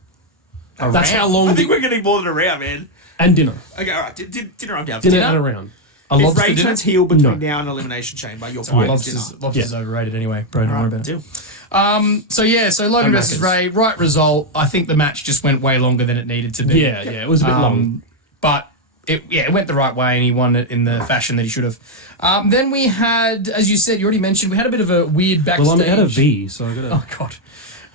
That's how long. I think we're getting more than a round, man. And dinner. Okay, all right. Dinner, I'm down for. Dinner and a round. A If lobster Ray dinner? turns heel between No. now and Elimination Chamber, you're Sorry, buying lobster's, dinner. lobster's overrated anyway, bro. Don't worry All about right, it. deal. So Logan And versus Macca's. Ray, right result. I think the match just went way longer than it needed to be. Yeah, it was a bit long. But it went the right way, and he won it in the fashion that he should have. Then we had, as you said, you already mentioned, we had a bit of a weird backstage. Well, I'm out of V, so I got to. Oh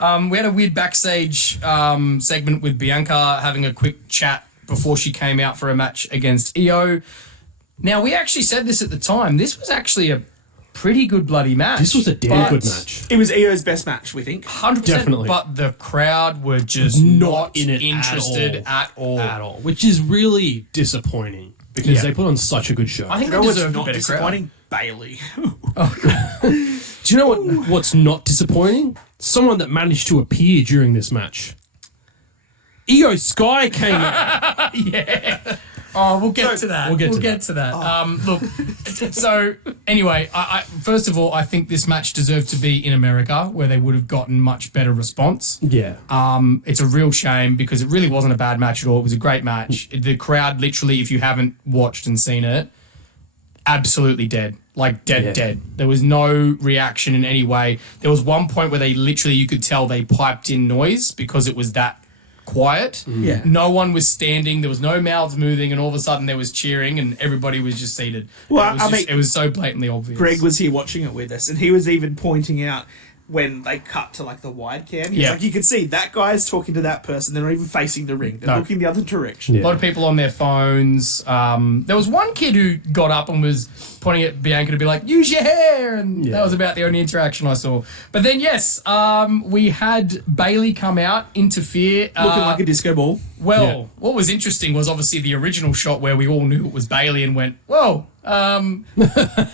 God. We had a weird backstage segment with Bianca having a quick chat before she came out for a match against Io. Now, we actually said this at the time. This was actually a pretty good bloody match. This was a damn but good match. It was Io's best match, we think. 100%. Definitely. But the crowd were just not in it interested at all. At all, which is really disappointing because Yeah. they put on such a good show. I think You know they what's deserved a not better disappointing? Bailey. Do you know what's not disappointing? Someone that managed to appear during this match. Io Sky came out. Oh, we'll get to that. We'll get to get that. to that. Look, so anyway, I first of all, I think this match deserved to be in America where they would have gotten much better response. Yeah. It's a real shame because it really wasn't a bad match at all. It was a great match. The crowd, literally, if you haven't watched and seen it, absolutely dead. Like dead. There was no reaction in any way. There was one point where they literally, you could tell they piped in noise because it was that quiet. Yeah. No one was standing. There was no mouths moving, and all of a sudden there was cheering, and everybody was just seated. Well, it was, it was so blatantly obvious. Greg was here watching it with us, and he was even pointing out when they cut to like the wide cam. He's Yeah. like, you can see that guy's talking to that person. They're not even facing the ring. They're No. looking the other direction. Yeah. A lot of people on their phones. There was one kid who got up and was pointing at Bianca to be like, use your hair. And that was about the only interaction I saw. But then, yes, we had Bailey come out, interfere. Looking like a disco ball. Well, Yeah. what was interesting was obviously the original shot where we all knew it was Bailey and went, whoa,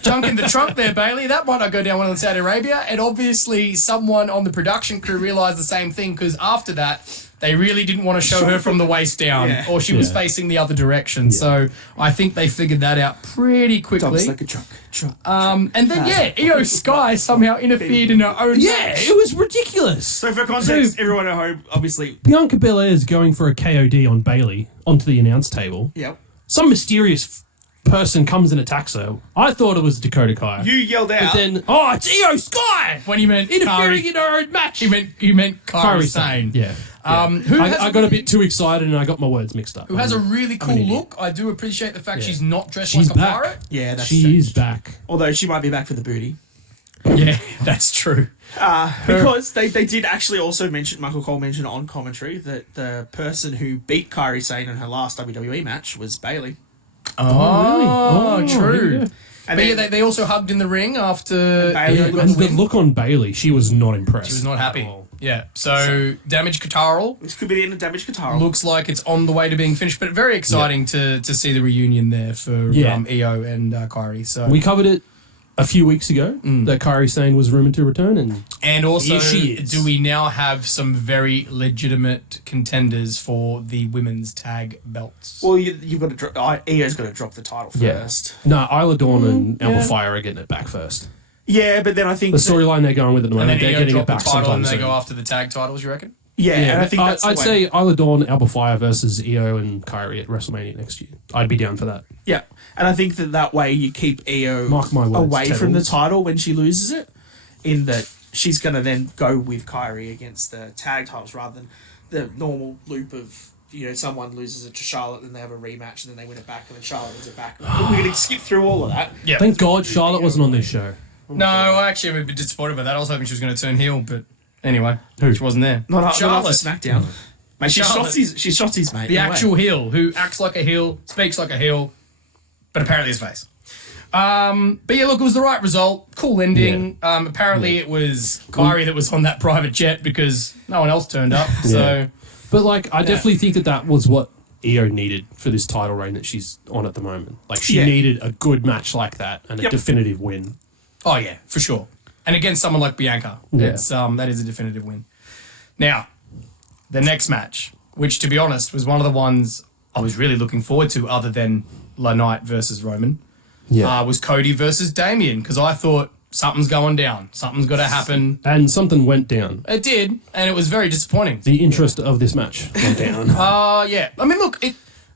junk in the trunk there, Bailey. That might not go down well in Saudi Arabia. And obviously someone on the production crew realised the same thing because after that, they really didn't want to show her from the waist down Yeah. or she was Yeah. facing the other direction. So I think they figured that out pretty quickly. Dumps like a truck. And then, Io Sky somehow interfered in her own Yeah, match. it was ridiculous. So for context, everyone at home, obviously, Bianca Belair is going for a KOD on Bailey onto the announce table. yep. Some mysterious person comes and attacks her. I thought it was Dakota Kai. You yelled out. but then, it's Io Sky! When he meant Interfering Kairi, in her own match. he meant Kairi Kairi Sane. Yeah. Who has I got a bit too excited and I got my words mixed up. Who has a really cool idiot. look. I do appreciate the fact Yeah. she's not dressed She's like a back. pirate. Yeah, that's She true. is back. Although she might be back for the booty. Yeah, that's true. Because they did actually also mention, Michael Cole mentioned on commentary, that the person who beat Kairi Sane in her last WWE match was Bailey. Oh, really? Oh, true. yeah. And But yeah, then they also hugged in the ring after Bailey Io got And the the win. look on Bailey, she was not impressed. She was not at happy. all. Yeah. So Damage Kataral this could be the end of Damage Katara. looks like it's on the way to being finished, but very exciting to see the reunion there for Yeah. Io and Kairi. So We covered it a few weeks ago that Kairi Sane was rumoured to return, and and also, Here she is. do we now have some very legitimate contenders for the women's tag belts? Well, you've got to drop. Io's got to drop the title Yeah. first. no, Isla Dawn and Alba Fire are getting it back first. Yeah, but then I think The storyline they're going with at the and moment, then they're Io getting drop it the back title and sometime they go soon. after the tag titles, you reckon? yeah, and I think that's I'd the way. say Isla Dawn, Alba Fire versus Io and Kairi at WrestleMania next year. I'd be down for that. Yeah, and I think that way you keep Io Mark my words, away from the Tables. title when she loses it, in that she's going to then go with Kyrie against the tag titles rather than the normal loop of, someone loses it to Charlotte and they have a rematch and then they win it back and then Charlotte wins it back. We're going to skip through all of that. Yeah. Thank God Charlotte wasn't on this show. No, actually, I'm a bit disappointed by that. I was hoping she was going to turn heel, but anyway, Who? she wasn't there. Not after Charlotte, SmackDown. Mate, she's Charlotte. Shotzi's mate. the no way. actual heel, who acts like a heel, speaks like a heel, but apparently is face. But yeah, look, it was the right result. Cool ending. Apparently, it was Kyrie that was on that private jet because no one else turned up. So Yeah. But I definitely think that was what Io needed for this title reign that she's on at the moment. Like she Yeah. needed a good match like that and a Yep. definitive win. oh yeah, for sure. And against someone like Bianca, Yeah. it's that is a definitive win. Now, the next match, which to be honest was one of the ones I was really looking forward to, other than La Knight versus Roman, was Cody versus Damien, because I thought something's going down, something's got to happen. And something went down. It did, and it was very disappointing. The interest of this match went down. Yeah. I mean, look,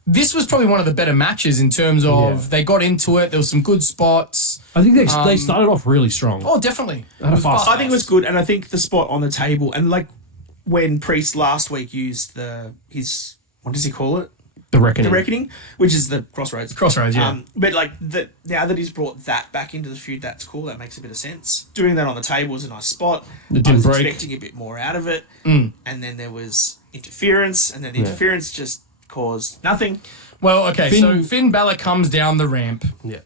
this was probably one of the better matches in terms of they got into it. There was some good spots. I think they started off really strong. Oh, definitely. Had a fast I think it was good, and I think the spot on the table, and like when Priest last week used his what does he call it? The Reckoning. The Reckoning, which is the Crossroads. Crossroads, yeah. But like now that he's brought that back into the feud, that's cool. That makes a bit of sense. Doing that on the table was a nice spot. It I didn't was break. expecting a bit more out of it, and then there was interference, and then the interference just caused nothing. Well, okay, so Finn- Finn Balor comes down the ramp, Yeah.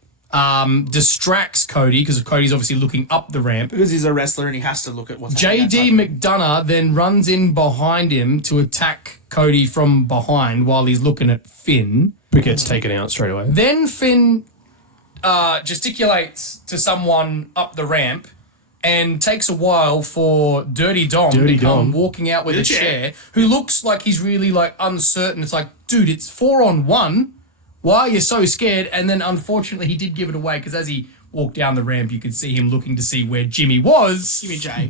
distracts Cody, because Cody's obviously looking up the ramp. Because he's a wrestler and he has to look at what's happening JD outside. McDonough then runs in behind him to attack Cody from behind while he's looking at Finn. But gets taken out straight away. Then Finn gesticulates to someone up the ramp and takes a while for Dirty Dom Dirty to come Dom. walking out with With a a chair. chair, who looks like he's really uncertain. It's like, dude, it's 4-on-1. Why are you so scared? And then unfortunately he did give it away because as he walked down the ramp, you could see him looking to see where Jimmy was. Jimmy J.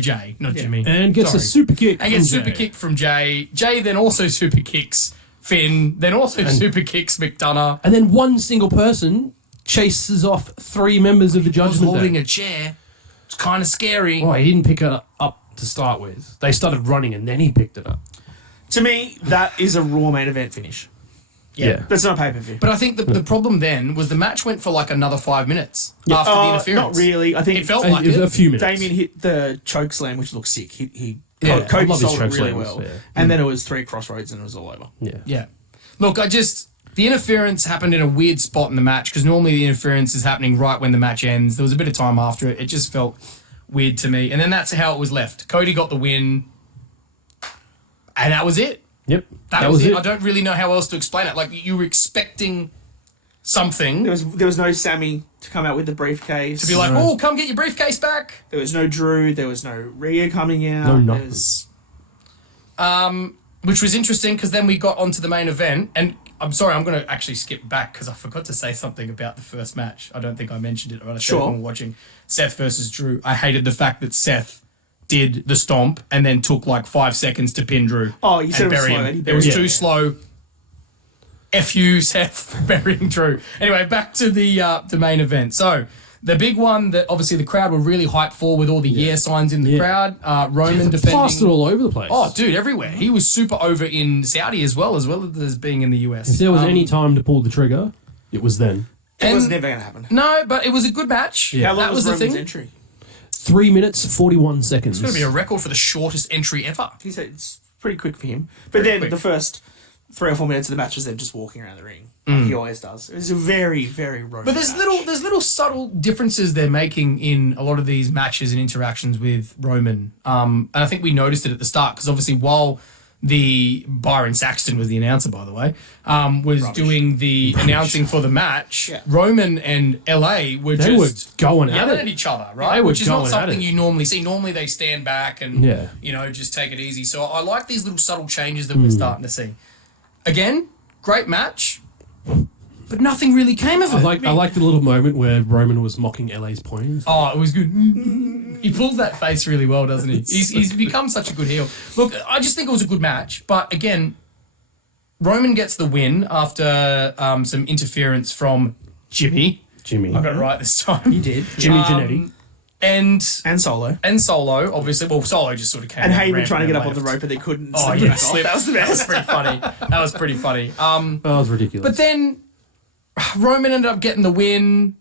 Jay, not Jimmy. And gets Sorry. a super kick. And gets from super Jay. kick from Jay. Jay then also super kicks Finn, then also super kicks McDonough. And then one single person chases off 3 members of the I was Judgment holding Day. a chair. It's kind of scary. Oh, he didn't pick it up to start with. They started running and then he picked it up. To me, that is a Raw main event finish. Yeah. That's not a pay-per-view. But I think the problem then was the match went for another 5 minutes after the interference. Not really. I think It felt like It was it. a few minutes. Damien hit the choke slam, which looked sick. Yeah, Cody I love his sold choke it really slams, well. yeah. And then it was 3 Crossroads and it was all over. Yeah. Yeah. Look, the interference happened in a weird spot in the match because normally the interference is happening right when the match ends. There was a bit of time after it. It just felt weird to me. And then that's how it was left. Cody got the win. And that was it. Yep. That was it. I don't really know how else to explain it. Like, you were expecting something There was no Sammy to come out with the briefcase. to be like, oh, come get your briefcase back. There was no Drew. There was no Rhea coming out. No, There nothing. was- Which was interesting because then we got onto the main event. And I'm sorry, I'm going to actually skip back because I forgot to say something about the first match. I don't think I mentioned it. But I said it Sure. when we were watching Seth versus Drew. I hated the fact that Seth did the stomp and then took 5 seconds to pin Drew. Oh, you said and it was bury slow, him. and he It was buried too him. slow. F you, Seth, burying Drew. Anyway, back to the main event. So The big one that obviously the crowd were really hyped for with all the yeah signs in the Yeah. crowd. Roman defending. Plastered all over the place. Oh, dude, everywhere. He was super over in Saudi as well as being in the US. If there was any time to pull the trigger, it was then. It was And- never going to happen. No, but it was a good match. Yeah. How long that was was the Roman's thing. entry? 3 minutes, 41 seconds. It's going to be a record for the shortest entry ever. He said it's pretty quick for him. But Very then quick. the first 3 or 4 minutes of the match was them just walking around the ring. Mm. Like he always does. It was a very, very Roman But there's match. little subtle differences they're making in a lot of these matches and interactions with Roman. And I think we noticed it at the start because obviously while the Byron Saxton was the announcer, by the way, was doing the announcing for the match, Yeah. Roman and LA were They were just going at yelling it. at each other, right? They were Which is not going at something it. you normally see. Normally they stand back and Yeah. just take it easy. So I like these little subtle changes that Hmm. we're starting to see. Again, great match, but nothing really came of it. I like the little moment where Roman was mocking LA's points. Oh, it was good. He pulls that face really well, doesn't he? He's become such a good heel. Look, I just think it was a good match. But again, Roman gets the win after some interference from Jimmy. Jimmy. I got it right this time. He did. Jimmy Janetti. And Solo. And Solo, obviously. Well, Solo just sort of came And out Heyman ran trying to get up on left. the rope, but they couldn't. Oh, slip yeah, it off. slip. That was the That was best. pretty funny. That was pretty funny. That was ridiculous. But then Roman ended up getting the win,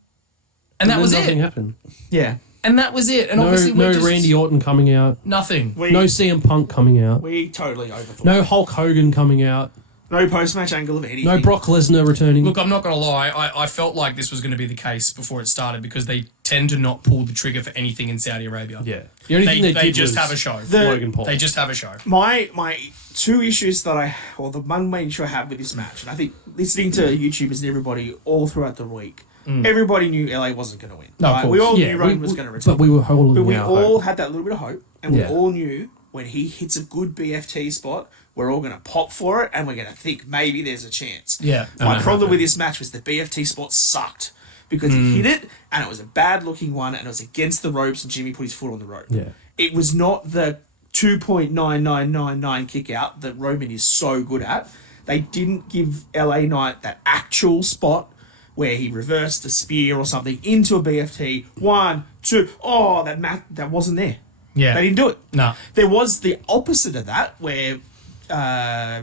and that was nothing it. happened. Yeah. And that was it. And No, obviously we're no just Randy Orton coming out. nothing. We No CM Punk coming out. totally overthought. No Hulk Hogan coming out. No post-match angle of anything. No Brock Lesnar returning. Look, I'm not going to lie. I felt like this was going to be the case before it started because they tend to not pull the trigger for anything in Saudi Arabia. yeah. The only thing They did just was have a show. Logan Paul. They just have a show. My two issues the one main issue I have with this match, and I think listening to YouTubers and everybody all throughout the week, everybody knew LA wasn't going to win. No, of right? course. We all yeah, knew Roman was going to return. But we were holding But we out all hope. had that little bit of hope, and Yeah. we all knew when he hits a good BFT spot, we're all going to pop for it, and we're going to think maybe there's a chance. Yeah. My problem with this match was the BFT spot sucked because he hit it, and it was a bad-looking one, and it was against the ropes, and Jimmy put his foot on the rope. Yeah. It was not the 2.9999 kick out that Roman is so good at. They didn't give LA Knight that actual spot where he reversed a spear or something into a BFT. 1, 2, that wasn't there. Yeah. They didn't do it. No. There was the opposite of that where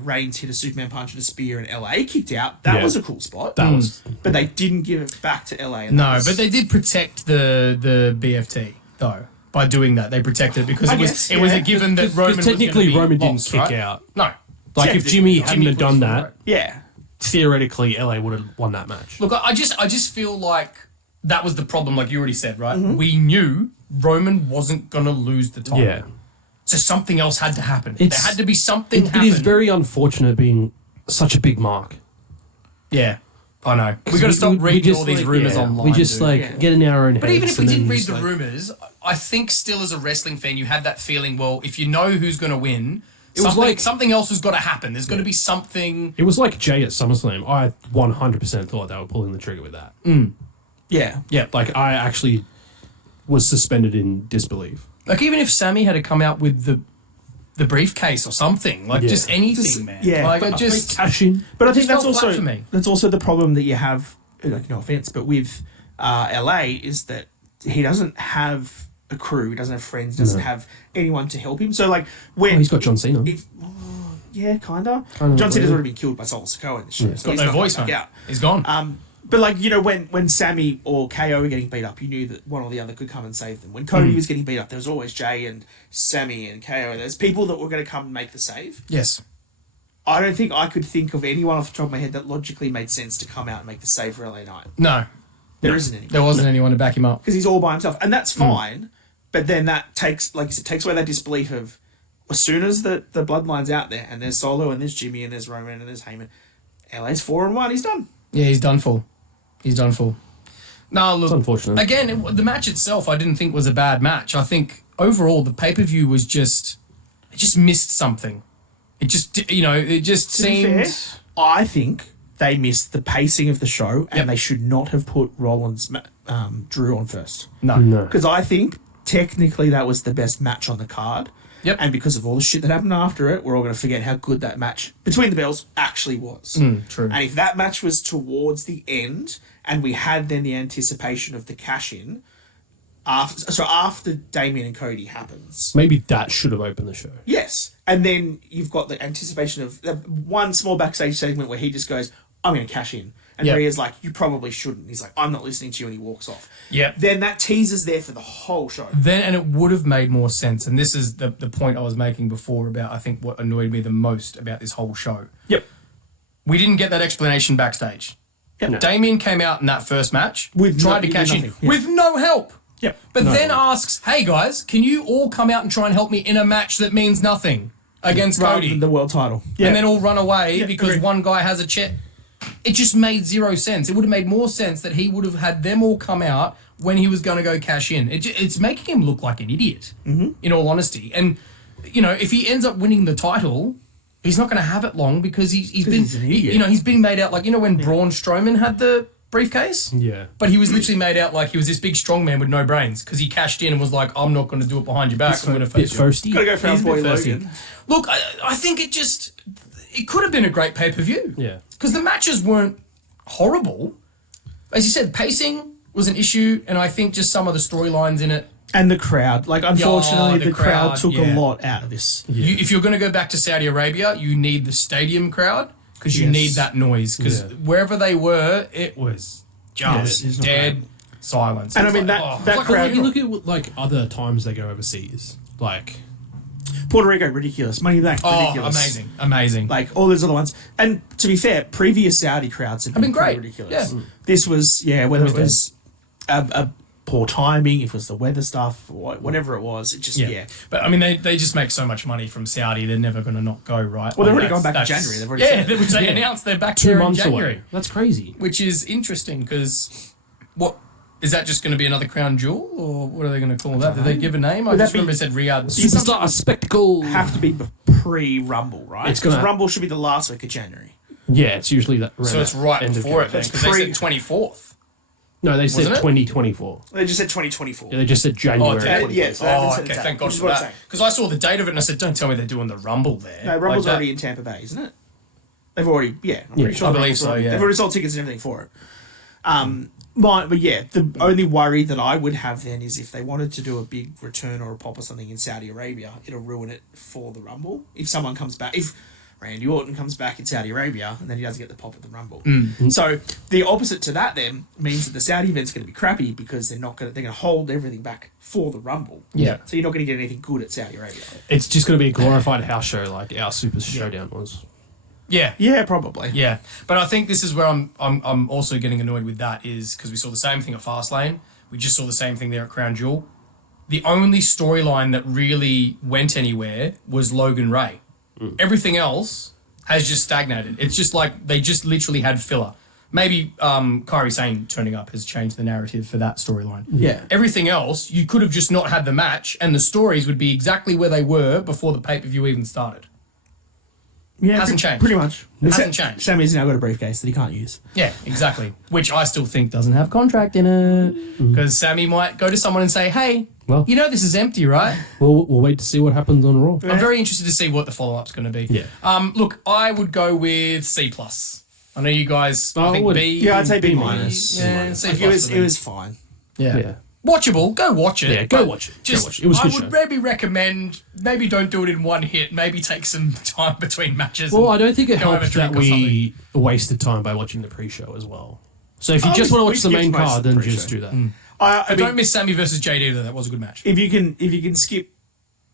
Reigns hit a Superman punch and a spear and LA kicked out. That Yeah. was a cool spot. That was. But they didn't give it back to LA. And No, that was- but they did protect the BFT though by doing that. They protected it because I it was guess, it was a yeah. given that Roman was technically gonna be Roman didn't lost, kick right? out. No. Like Yeah, if Jimmy hadn't Jimmy have done put his foot on that, the rope. Yeah. theoretically LA would have won that match. Look, I just feel like that was the problem, like you already said, right? Mm-hmm. We knew Roman wasn't gonna lose the title. Yeah. So something else had to happen. It's- there had to be something It happen. is very unfortunate being such a big mark. Yeah. I know. We got to stop reading just, all these like, rumors yeah, online. We just dude. Yeah. get in our own heads. But even if we and did then read just, the like- rumors, I think still as a wrestling fan, you had that feeling. Well, if you know who's going to win, was like- something else has got to happen. There's got to be something. It was like Jay at SummerSlam. I 100% thought they were pulling the trigger with that. Yeah. Yeah. Like I actually was suspended in disbelief. Like even if Sammy had to come out with the briefcase or something, like Yeah. just anything, man. yeah, Like but it just. Cash in. But I think Just that's fell flat also for me. that's also the problem that you have. Like, no offense, but with LA is that he doesn't have a crew, he doesn't have friends, doesn't have anyone to help him. So like when Oh, he's got John Cena. yeah, kinda. Kinda John Cena's really. already been killed by Solo Sikoa in the show. So Got he's no not voice, gonna man. back out. He's gone. But like when Sammy or KO were getting beat up, you knew that one or the other could come and save them. When Cody was getting beat up, there was always Jay and Sammy and KO. There's people that were going to come and make the save. Yes. I don't think I could think of anyone off the top of my head that logically made sense to come out and make the save for LA Knight. No. There isn't anyone. There wasn't anyone to back him up. Because he's all by himself, and that's fine. But then that takes, like you said, takes away that disbelief of as soon as the bloodline's out there, and there's Solo, and there's Jimmy, and there's Roman, and there's Heyman. LA's 4-1. He's done. Yeah, he's done for. He's done for. No, look. It's unfortunate. Again, the match itself, I didn't think was a bad match. I think overall the pay per view was just, it just missed something. It just, it just To be seemed. fair, I think they missed the pacing of the show, and Yep. they should not have put Rollins Drew on first. No. No. Because I think technically that was the best match on the card. Yep. And because of all the shit that happened after it, we're all going to forget how good that match between the bells actually was. True. And if that match was towards the end, and we had then the anticipation of the cash in, after Damien and Cody happens, Maybe that should have opened the show. yes, and then you've got the anticipation of one small backstage segment where he just goes, "I'm going to cash in," and Yep. Rhea's like, "You probably shouldn't." He's like, "I'm not listening to you," and he walks off. Yep. Then that teaser's there for the whole show. Then, and it would have made more sense. And this is the point I was making before about, I think, what annoyed me the most about this whole show. Yep. We didn't get that explanation backstage. Yep. Damien came out in that first match, tried to cash in nothing. Yeah. with no help. Yep. But then asks, "Hey guys, can you all come out and try and help me in a match that means nothing against Rather Cody?" than the world title. And then all run away Yeah, because agreed. one guy has a check. It just made zero sense. It would have made more sense that he would have had them all come out when he was going to go cash in. It's making him look like an idiot, in all honesty. And, you know, if he ends up winning the title, he's not going to have it long because he's been, he's an idiot. he's been made out like, when Braun Strowman had the briefcase? Yeah. But he was literally made out like he was this big strong man with no brains because he cashed in and was like, "I'm not going to do it behind your back. I'm going to Bit face you." thirsty. Gotta go for our He's a boy bit thirsty. Logan. Look, I think it could have been a great pay-per-view. Yeah. Because the matches weren't horrible. As you said, pacing was an issue, and I think just some of the storylines in it. And the crowd. Like, unfortunately, the the crowd crowd, took yeah. a lot out of this. If you're going to go back to Saudi Arabia, you need the stadium crowd because you Yes. need that noise. Because Yeah. wherever they were, it was just it's not dead silence. And It's I mean, like, that oh. that Like, crowd. you look at like other times they go overseas. Like, Puerto Rico, ridiculous. Money Back, Oh, ridiculous. amazing. Like, all those other ones. And to be fair, previous Saudi crowds have been been pretty great. ridiculous. Yeah. This was, whether it was was a poor timing, if it was the weather stuff, or whatever it was, it just, yeah. But I mean, they just make so much money from Saudi. They're never going to not go, right? Well, they're Like, already gone back in that's- January. They've already yeah, said it. which they announced they're back 2 there in months January, away. That's crazy. which is interesting because what is that just going to be another crown jewel or what are they going to call that? Did they give a name? I Would just that be- remember it said Riyadh. Superstar spectacle. Have to be pre-Rumble, right? It's gonna- Because Rumble should be the last week of January. Yeah, it's usually that. So around it's that right end of before it January. because they said 24th. No, they said Wasn't it? 2024. They just said 2024. Yeah, they just said January. did they? 24. Yes. They haven't Oh, said okay. exact, Thank God which is for what I'm that. saying. Because I saw the date of it and I said, "Don't tell me they're doing the Rumble there." No, Rumble's Like that. already in Tampa Bay, isn't it? They've already, I'm pretty sure. I the believe Rumble's so, already- yeah. They've already sold tickets and everything for it. But yeah, the only worry that I would have then is if they wanted to do a big return or a pop or something in Saudi Arabia, it'll ruin it for the Rumble. If someone comes back, if Randy Orton comes back in Saudi Arabia and then he doesn't get the pop at the Rumble. So the opposite to that then means that the Saudi event's going to be crappy because they're going to hold everything back for the Rumble. Yeah. So you're not going to get anything good at Saudi Arabia. It's just going to be a glorified house show like our Super Showdown was. Yeah. Yeah, probably. Yeah, but I think this is where I'm also getting annoyed with that is because we saw the same thing at Fastlane. We just saw the same thing there at Crown Jewel. The only storyline that really went anywhere was Logan Ray. Everything else has just stagnated. It's just like they just literally had filler. Maybe Kairi Sane turning up has changed the narrative for that storyline. Yeah. Everything else, you could have just not had the match and the stories would be exactly where they were before the pay-per-view even started. Yeah, Hasn't changed. Pretty much. Hasn't changed. Sammy's now got a briefcase that he can't use. Yeah, exactly. Which I still think doesn't have contract in it. Because Sammy might go to someone and say, "Hey, Well- you know this is empty, right?" We'll wait to see what happens on Raw. I'm very interested to see what the follow-up's going to be. Yeah. Look, I would go with C+. I know you guys, I I think would. B. Yeah, I'd say B B minus. Yeah, C+. Like, it was fine. Yeah. Yeah. Watchable. Go watch it. Yeah, go but watch it. Go Just, watch it. It was a I good would show. maybe recommend, maybe don't do it in one hit. Maybe take some time between matches. Well, I and don't think it go have a helped that drink or something. we wasted time by watching the pre-show as well. So if you Oh, just we- want to we watch the skipped main most of card, the then pre-show. just do that. I But mean, don't miss Sammy versus JD though. That was a good match. if you can skip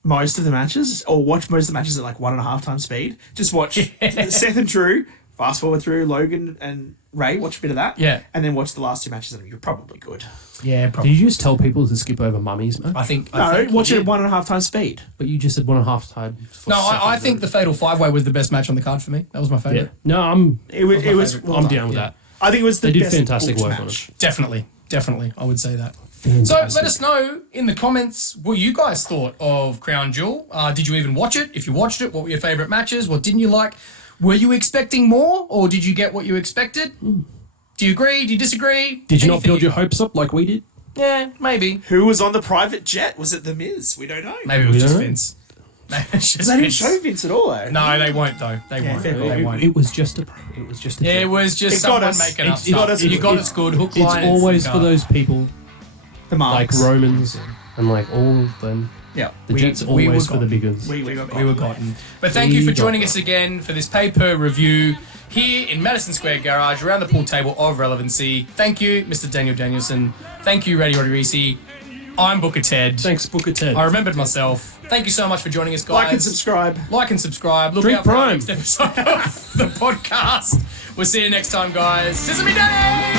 most of the matches or watch most of the matches at like 1.5 times speed, just watch Seth and Drew. Fast forward through Logan and Ray. Watch a bit of that. Yeah. And then watch the last 2 matches, and you're probably good. Yeah, Did probably. you just tell people to skip over Mummies, man? I think. No, I think watch he it did. at 1.5 times speed. But you just said 1.5 times. No, I think the Fatal 5-Way was the best match on the card for me. That was my Yeah. favourite. No, I'm It was. my It was. favourite. well I'm done. down with that. I think it was the They did best fantastic booked work on match. it. Definitely. I would say that. Fantastic. So let us know in the comments what you guys thought of Crown Jewel. Did you even watch it? If you watched it, what were your favourite matches? What didn't you like? Were you expecting more, or did you get what you expected? Do you agree? Do you disagree? Did you not Anything build your hopes up like we did? Yeah, maybe. Who was on the private jet? Was it The Miz? We don't know. Maybe it was We just don't know. Vince. It's just They didn't Vince. show Vince at all, though. No, they won't though. They Yeah, won't. fair They play. won't. It was just a. It was just a. It joke. was just It got someone us. making up It got stuff. us. You got It- us good. Hook, It's line, and always sinker. for those people The like marks. Romans and like all of them. Yeah. The We- Jets are we always were for the gone. big ones. We got We were gotten. But thank you for joining us again for this paper review here in Madison Square Garage around the pool table of relevancy. Thank you, Mr. Daniel Danielson. Thank you, Radio Reese. I'm Booker Ted. Thanks, Booker Ted. I remembered myself. Thank you so much for joining us, guys. Like and subscribe. Like and subscribe. Look Drink out for our Prime. next episode of the podcast. We'll see you next time, guys. Sesame Day!